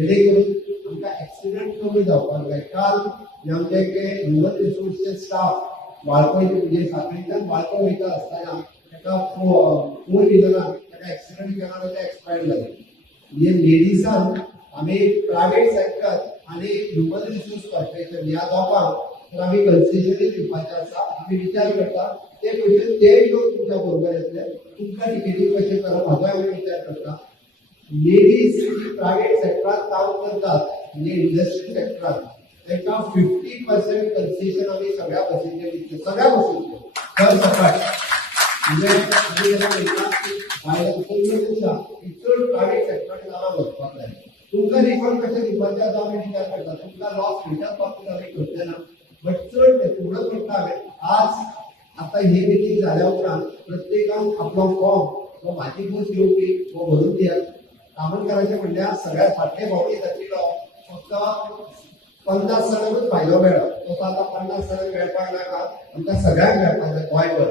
जेणे करून आमकां एक्सिडेंट कमी जावपाक जाय. काल आमचे ह्युमन रिसोर्सचे स्टाफ वाळपय म्हणजे साखळींतल्यान वाळपय वयता आसतना ताका 4 व्हिलरान ताका एक्सिडेंट केला आनी ते एक्सपायर जाले. म्हणजे लेडीजान आमी प्रायवेट सेक्टर आनी ह्युमन रिसोर्स कॉर्पोरेशन ह्या दोगांक आमी कन्सेशनूय दिवपाचें आसा. आमी विचार करता ते पयशे ते लोक तुमच्या बरोबर येतले. तुमकां टिकेटी कशें करप हाचोय आमी विचार करता. लेडीज प्रायवेट सेक्टरात काम करतात म्हणजे इंडस्ट्री सेक्टरात तांकां 50% कन्सेशन आमी सगळ्या बसींचेर दितले. सगळ्या बसींचेर दर सकाळ म्हणजे भायल्या चड प्रायवेट सेक्टरान कामाक वचपाक जाय. तुमकां रिफंड कशें दिवपाचें आसा आमी विचार करता. तुमकां लॉस खंयच्याच बाबतींत आमी करचे ना. बट चड फुडें करता हांवें आज आतां ही मिटींग जाल्या उपरांत प्रत्येकान आपलो फॉर्म वो म्हाजी बस येवपी वो भरून दियात. कामतकाराचे म्हणल्यार सगळ्यात फाटले फावटी जातलो फक्त 50 जाणांकूच फायदो मेळ्ळो. तसो आतां 50 जाणांक मेळपाक नाका. आमकां सगळ्यांक मेळपाक जाय गोंयभर.